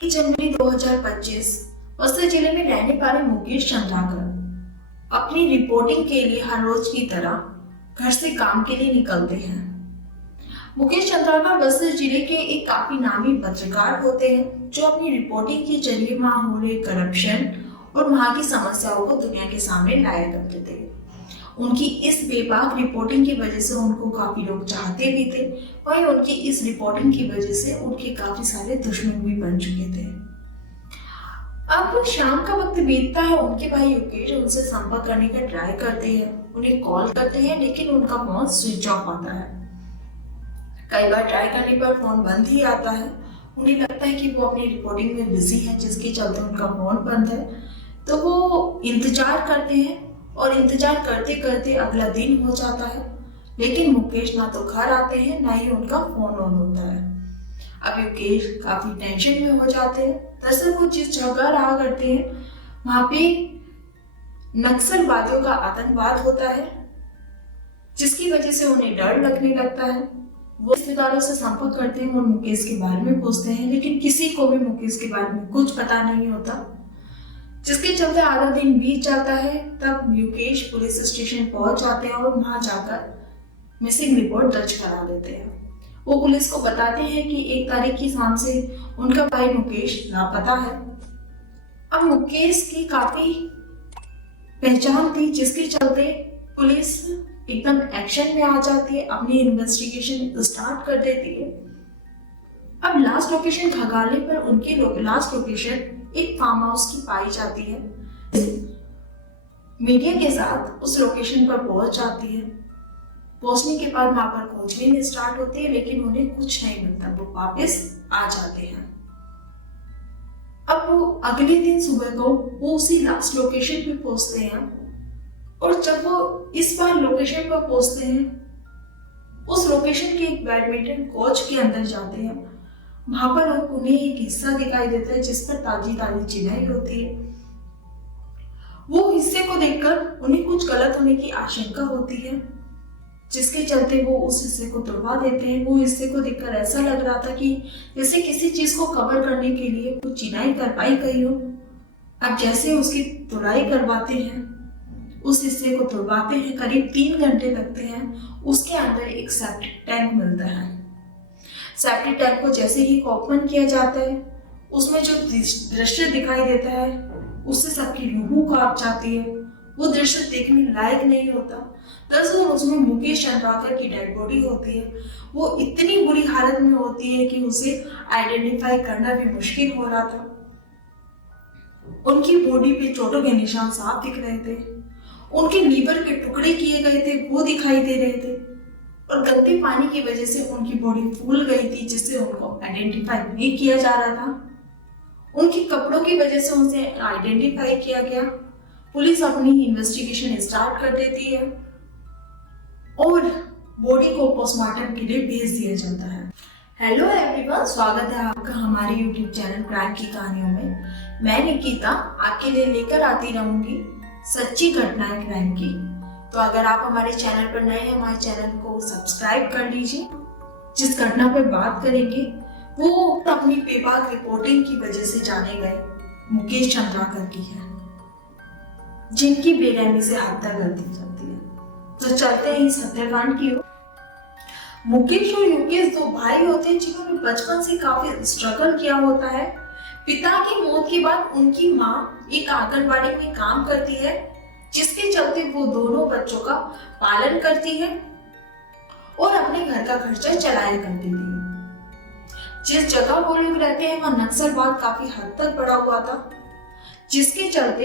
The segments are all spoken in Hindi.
जनवरी 2025 बस्तर जिले में रहने वाले मुकेश चंद्राकर अपनी रिपोर्टिंग के लिए हर रोज की तरह घर से काम के लिए निकलते हैं। मुकेश चंद्राकर बस्तर जिले के एक काफी नामी पत्रकार होते हैं जो अपनी रिपोर्टिंग के जरिए वहां हो रहे करप्शन और वहां की समस्याओं को दुनिया के सामने लाया करते थे। उनकी इस बेबाक रिपोर्टिंग की वजह से उनको काफी लोग चाहते भी थे, वहीं उनकी इस रिपोर्टिंग की वजह से उनके काफी सारे दुश्मन भी बन चुके थे। अब शाम का वक्त बीतता है, उनके भाई युकेश उनसे संपर्क करने का ट्राई करते हैं, उन्हें कॉल करते हैं, लेकिन उनका फोन स्विच ऑफ आता है। कई बार ट्राई करने पर फोन बंद ही आता है। उन्हें लगता है कि वो अपनी रिपोर्टिंग में बिजी है, जिसके चलते उनका फोन बंद है। तो वो इंतजार करते हैं और इंतजार करते करते अगला दिन हो जाता है, लेकिन मुकेश ना तो घर आते हैं ना ही उनका फोन ऑन होता है। अब युकेश काफी टेंशन में हो जाते हैं। दरअसल वो जिस जगह रहा करते हैं वहां पे नक्सलवादियों का आतंकवाद होता है, जिसकी वजह से उन्हें डर लगने लगता है। वो रिश्तेदारों से संपर्क करते हैं और मुकेश के बारे में पूछते हैं, लेकिन किसी को भी मुकेश के बारे में कुछ पता नहीं होता, जिसके चलते आधा दिन बीत जाता है। तब युकेश पुलिस स्टेशन पहुंच जाते हैं और वहां जाकर मिसिंग रिपोर्ट दर्ज करा देते हैं। वो पुलिस को बताते हैं कि 1 तारीख की शाम से उनका भाई मुकेश लापता है। अब मुकेश की काफी पहचान थी, जिसके चलते पुलिस एकदम एक्शन में आ जाती है, अपनी इन्वेस्टिगेशन स्टार्ट कर देती है। अब लास्ट लोकेशन खंगालने पर उनकी लास्ट लोकेशन एक फार्म हाउस की पाई जाती है। मीडिया के साथ उस लोकेशन पर पहुंच जाती है। पहुंचने के बाद वहां पर खोजबीन स्टार्ट होती है, लेकिन उन्हें कुछ नहीं मिलता। वो वापस आ जाते हैं। अब वो अगले दिन सुबह को वो उसी लास्ट लोकेशन पे पहुंचते हैं, और जब वो इस बार लोकेशन पर पहुंचते हैं, उस लोकेशन के एक बैडमिंटन कोच के अंदर जाते हैं। वहां पर उन्हें एक हिस्सा दिखाई देता है जिस पर ताजी ताजी चिनाई होती है। वो हिस्से को देखकर उन्हें कुछ गलत होने की आशंका होती है, जिसके चलते वो उस हिस्से को तोड़वा देते हैं। वो हिस्से को देखकर ऐसा लग रहा था कि जैसे किसी चीज को कवर करने के लिए कुछ चिनाई करवाई गई हो। अब जैसे उसकी तोड़ाई करवाते हैं, उस हिस्से को तोड़वाते हैं, करीब 3 घंटे लगते हैं। उसके अंदर एक सेप्टिक टैंक मिलता है। सेप्टिक टैंक को जैसे ही ओपन किया जाता है, उसमें जो दृश्य दिखाई देता है उससे सबकी रूह कांप जाती है। वो दृश्य देखने लायक नहीं होता। दरअसल उसमें मुकेश चंद्राकर की डेड बॉडी होती है। वो इतनी बुरी हालत में होती है कि उसे आइडेंटिफाई करना भी मुश्किल हो रहा था। उनकी बॉडी पे चोटों के निशान साफ दिख रहे थे। उनके लीवर के टुकड़े किए गए थे, वो दिखाई दे रहे थे, और गंदे पानी की वजह से उनकी बॉडी फूल गई थी, जिससे उनको आइडेंटिफाई नहीं किया जा रहा था। उनके कपड़ों की वजह से उनसे आइडेंटिफाई किया गया। पुलिस अपनी इन्वेस्टिगेशन स्टार्ट कर देती है और बॉडी को पोस्टमार्टम के लिए भेज दिया जाता है। हेलो एवरीवन, स्वागत है आपका हमारे यूट्यूब चैनल क्राइम की कहानियों में। मैं निकिता आपके लिए लेकर आती रहूंगी सच्ची घटनाएं क्राइम की। तो अगर आप हमारे चैनल पर नए हैं, हमारे चैनल को सब्सक्राइब कर लीजिए। जिस घटना पर बात करेंगे वो अपनी बेबाक रिपोर्टिंग की वजह से जाने गए मुकेश चंद्राकर की है, जिनकी बेरहमी से हत्या कर दी जाती है। तो चलते हैं इस हत्याकांड की ओर। मुकेश और युकेश 2 भाई होते हैं जिन्होंने बचपन से काफी स्ट्रगल किया होता है। पिता की मौत के बाद उनकी माँ एक आंगनबाड़ी में काम करती है, जिसके चलते वो दोनों बच्चों का पालन करती है और अपने घर का खर्चा चलाया करती थी। जिस जगह वो लोग रहते हैं वहां नक्सलवाद काफी हद तक बढ़ा हुआ था, जिसके चलते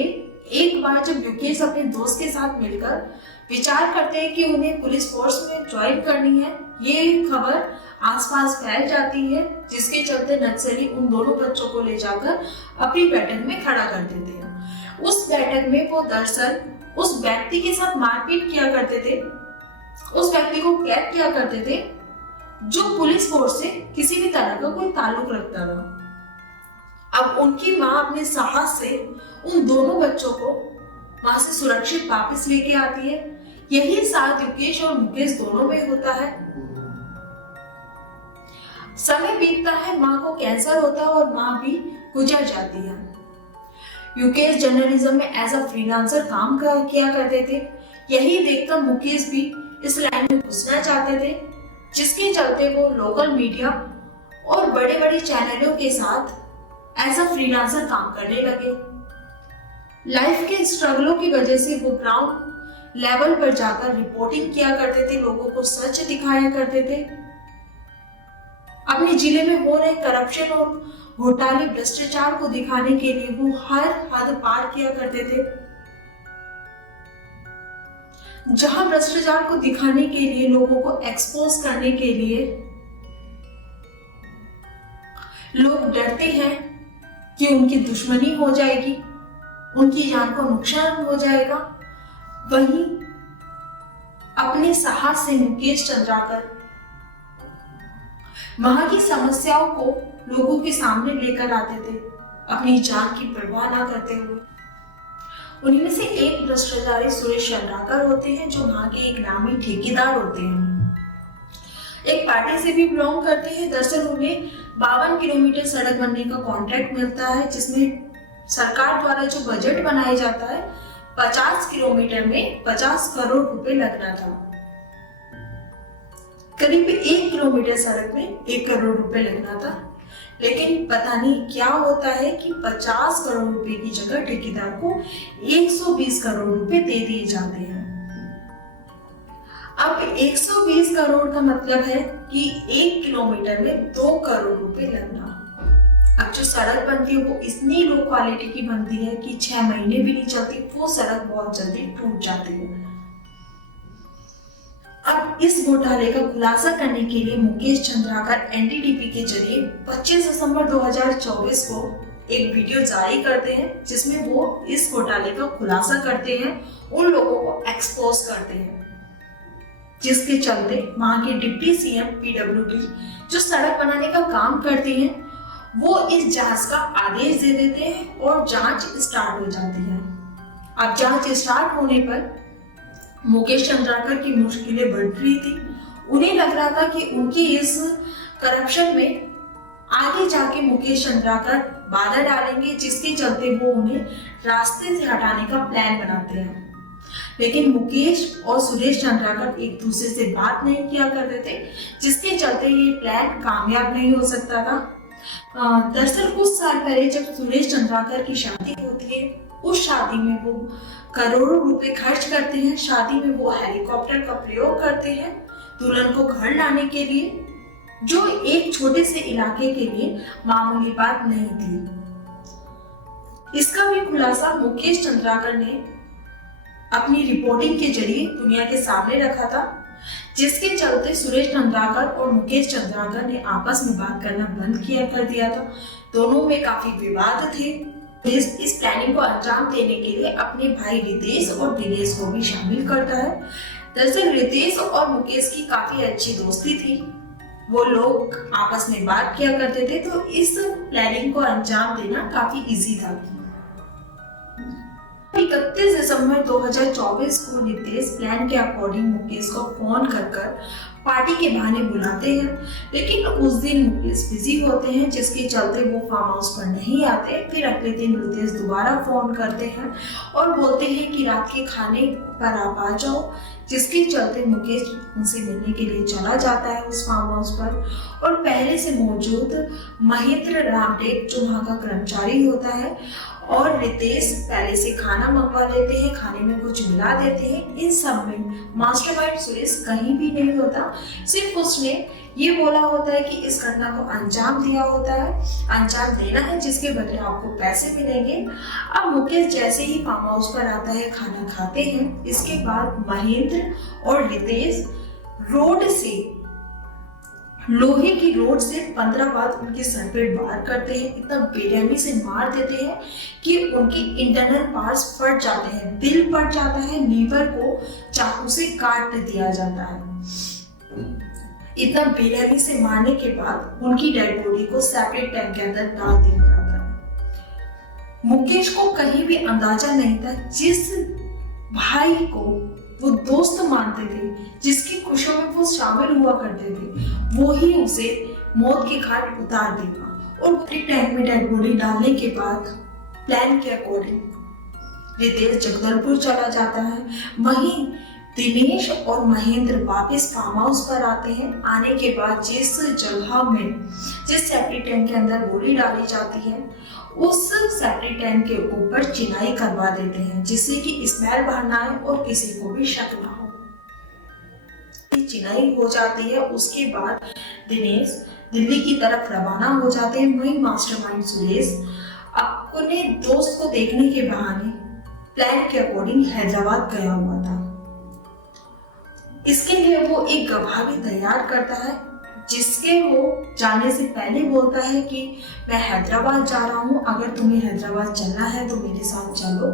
एक बार जब युकेश अपने दोस्त के साथ मिलकर विचार करते हैं कि उन्हें पुलिस फोर्स में ज्वाइन करनी है, ये खबर आसपास फैल जाती है, जिसके चलते नक्सली उन दोनों बच्चों को ले जाकर अपनी बैठक में खड़ा कर देते हैं। उस बैठक में वो दरअसल उस व्यक्ति के साथ मारपीट किया करते थे, उस व्यक्ति को कैद किया करते थे जो पुलिस फोर्स से किसी भी तरह का कोई ताल्लुक रखता था। अब उनकी माँ अपने साहस से उन दोनों बच्चों को वहां से सुरक्षित वापस लेके आती है। यही साथ युकेश और मुकेश दोनों में होता है। समय बीतता है, माँ को कैंसर होता है और माँ भी गुजर जाती है। युकेश जर्नलिज्म में एज अ फ्रीलांसर काम किया करते थे। यही देखकर मुकेश भी इस लाइन में घुसना चाहते थे, जिसके चलते वो लोकल मीडिया और बड़े बड़े चैनलों के साथ एज अ फ्रीलांसर काम करने लगे। लाइफ के स्ट्रगलों की वजह से वो ग्राउंड लेवल पर जाकर रिपोर्टिंग किया करते थे, लोगों को सच दिखाया करते थे। अपने जिले में हो रहे करप्शन और घोटाले भ्रष्टाचार को दिखाने के लिए वो हर हद पार किया करते थे। जहां भ्रष्टाचार को दिखाने के लिए, लोगों को एक्सपोज करने के लिए लोग डरते हैं कि उनकी दुश्मनी हो जाएगी, उनकी जान को नुकसान हो जाएगा, वहीं अपने साहस से मुकेश चंद्राकर वहां की समस्याओं को लोगों के सामने लेकर आते थे, अपनी जान की परवाह ना करते हुए। उन्हीं में से एक भ्रष्टाचारी सुरेश चंद्राकर होते हैं, जो वहां के एक नामी ठेकेदार होते हैं। एक पार्टी से भी बिलोंग करते हैं। दरअसल उन्हें 52 किलोमीटर सड़क बनने का कॉन्ट्रैक्ट मिलता है, जिसमें सरकार द्वारा जो बजट बनाया जाता है 50 किलोमीटर में 50 करोड़ रुपए लगना था। करीब 1 किलोमीटर सड़क में 1 करोड़ रुपए लगना था, लेकिन पता नहीं क्या होता है कि 50 करोड़ रुपए की जगह ठेकेदार को 120 करोड़ रुपए दे दिए जाते हैं। अब 120 करोड़ का मतलब है कि 1 किलोमीटर में 2 करोड़ रुपए लगना। अब जो सड़क बनती है वो इतनी लो क्वालिटी की बनती है कि 6 महीने भी नहीं चलती, वो सड़क बहुत जल्दी टूट जाती है। अब इस घोटाले का खुलासा करने के लिए मुकेश चंद्राकर एनडीटीवी के जरिए 25 दिसंबर 2024 को एक वीडियो जारी करते हैं, जिसमें वो इस घोटाले का खुलासा करते हैं, उन लोगों को एक्सपोज करते हैं, जिसके चलते वहां के डिप्टी सीएम पीडब्ल्यूडी जो सड़क बनाने का काम करते हैं, वो इस जांच का आदेश दे देते हैं और जांच स्टार्ट हो जाती है। अब जांच स्टार्ट होने पर मुकेश चंद्राकर की मुश्किलें बढ़ रही थी। उन्हें लग रहा था कि उनकी इस करप्शन में आगे जाके मुकेश चंद्राकर बाधा डालेंगे, जिसके चलते वो उन्हें रास्ते से हटाने का प्लान बनाते हैं। लेकिन मुकेश और सुरेश चंद्राकर एक दूसरे से बात नहीं किया करते थे, जिसके चलते ये प्लान कामयाब नहीं हो सकता था। दरअसल कुछ साल पहले जब सुरेश चंद्राकर की शादी होती है, उस शादी में वो करोड़ों रुपए खर्च करते हैं। शादी में वो हेलीकॉप्टर का प्रयोग करते हैं दुल्हन को घर लाने के लिए, जो एक छोटे से इलाके के लिए मामूली बात नहीं थी। इसका भी खुलासा मुकेश चंद्राकर ने अपनी रिपोर्टिंग के जरिए दुनिया के सामने रखा था, जिसके चलते सुरेश चंद्राकर और मुकेश चंद्राकर ने आपस में बात करना बंद किया कर दिया था। दोनों में काफी विवाद थे। इस प्लानिंग को अंजाम देने के लिए अपने भाई रितेश और दिनेश को भी शामिल करता है। दरअसल रितेश और मुकेश की काफी अच्छी दोस्ती थी, वो लोग आपस में बात किया करते थे, तो इस प्लानिंग को अंजाम देना काफी इजी था। 31 दिसंबर 2024 को रितेश प्लान के अकॉर्डिंग मुकेश को फोन कर पार्टी के बहाने बुलाते हैं, लेकिन उस दिन मुकेश बिजी होते हैं, जिसके चलते वो फार्म हाउस पर नहीं आते। फिर अगले दिन रितेश दोबारा फोन करते हैं और बोलते हैं कि रात के खाने पर आप आ जाओ, जिसके चलते मुकेश उनसे मिलने के लिए चला जाता है उस फार्म हाउस पर। और पहले से मौजूद महेंद्र रामटेक जो वहाँ का कर्मचारी होता है और रितेश पहले से खाना मंगवा लेते हैं, खाने में कुछ मिला देते हैं। इन सब में मास्टरमाइंड सुरेश कहीं भी नहीं होता, सिर्फ उसने ये बोला होता है कि इस घटना को अंजाम दिया होता है, अंजाम देना है, जिसके बदले आपको पैसे मिलेंगे। अब मुकेश जैसे ही फार्म हाउस पर आता है, खाना खाते हैं, इसके बाद महेंद्र और रितेश रोड से लोहे की रोड से 15 बार उनके सर पे वार करते हैं। इतना बेरहमी से मार देते हैं कि उनके इंटरनल पार्ट्स फट जाते हैं, दिल फट जाता है, लीवर को चाकू से काट दिया जाता है। इतना बेरहमी से मारने के बाद उनकी डेड बॉडी को सेपरेट टैंक के अंदर डाल दिया जाता है। मुकेश को कहीं भी अंदाजा नहीं था, जिस भाई को वो दोस्त मानते थे, जिसकी खुशियों में वो शामिल हुआ करते थे, वो ही उसे मौत के घाट उतार देगा। और टैंक में डेड बॉडी डालने के बाद प्लान के अकॉर्डिंग रितेश जगदलपुर चला जाता है। वहीं दिनेश और महेंद्र वापस फार्म हाउस पर आते हैं। आने के बाद जिस जगह में जिस सेप्टिक टैंक के अंदर बॉडी डाली जाती है उस सेप्टिक टैंक के ऊपर चिनाई करवा देते हैं, जिससे कि स्मेल बाहर ना आए और किसी को भी शक ना हो। चिनाई हो जाती है। उसके बाद दिनेश दिल्ली की तरफ रवाना हो जाते हैं। वहीं मास्टरमाइंड सुरेश अपने दोस्त को देखने के बहाने प्लान के अकॉर्डिंग हैदराबाद गया हुआ था। इसके लिए वो एक गवाह भी तैयार करता है, जिसके वो जाने से पहले बोलता है कि मैं हैदराबाद जा रहा हूँ, अगर तुम्हें हैदराबाद चलना है तो मेरे साथ चलो,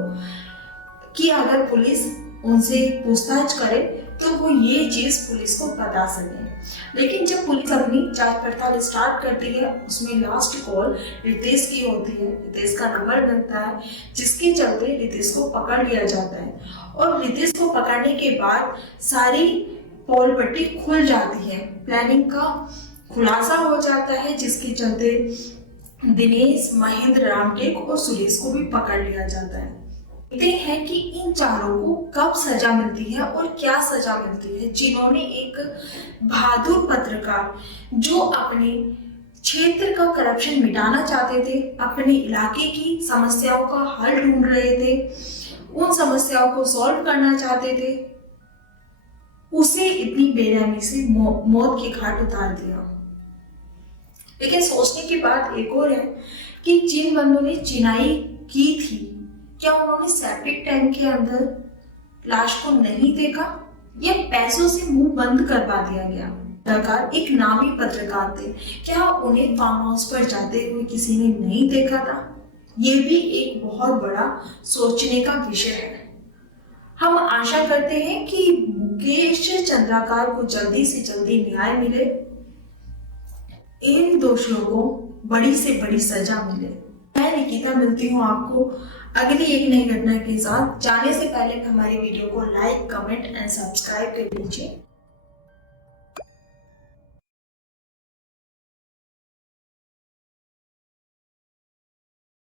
कि अगर पुलिस उनसे पूछताछ करे तो वो ये चीज पुलिस को बता सके। लेकिन जब पुलिस अपनी जांच पड़ताल स्टार्ट करती है, उसमें लास्ट कॉल रितेश की होती है। रितेश का नंबर मिलता है, जिसके चलते रितेश को पकड़ लिया जाता है। और रितेश को पकड़ने के बाद सारी पोल पट्टी खुल जाती है, प्लानिंग का खुलासा हो जाता है, जिसके चलते दिनेश, महेंद्र, रामटेक और सुरेश को भी पकड़ लिया जाता है। देखते हैं कि इन चारों को कब सजा मिलती है और क्या सजा मिलती है, जिन्होंने एक बहादुर पत्रकार जो अपने क्षेत्र का करप्शन मिटाना चाहते थे, अपने इलाके की समस्याओं का हल ढूंढ रहे थे, उन समस्याओं को सॉल्व करना चाहते थे, उसे इतनी बेरहमी से मौत के घाट उतार दिया। लेकिन सोचने की बात एक और है कि जिन बंदों ने चिनाई की थी, क्या उन्होंने सेप्टिक टैंक के अंदर लाश को नहीं देखा या पैसों से मुंह बंद करवा दिया गया? पत्रकार एक नामी पत्रकार थे, क्या उन्हें फार्म हाउस पर जाते हुए किसी ने नहीं देखा था? ये भी एक बहुत बड़ा सोचने का विषय है। हम आशा करते हैं कि मुकेश चंद्राकर को जल्दी से जल्दी न्याय मिले, इन दोषियों को बड़ी से बड़ी सजा मिले। मैं निकिता मिलती हूँ आपको अगली एक नई घटना के साथ। जाने से पहले हमारी वीडियो को लाइक, कमेंट एंड सब्सक्राइब कर लीजिए।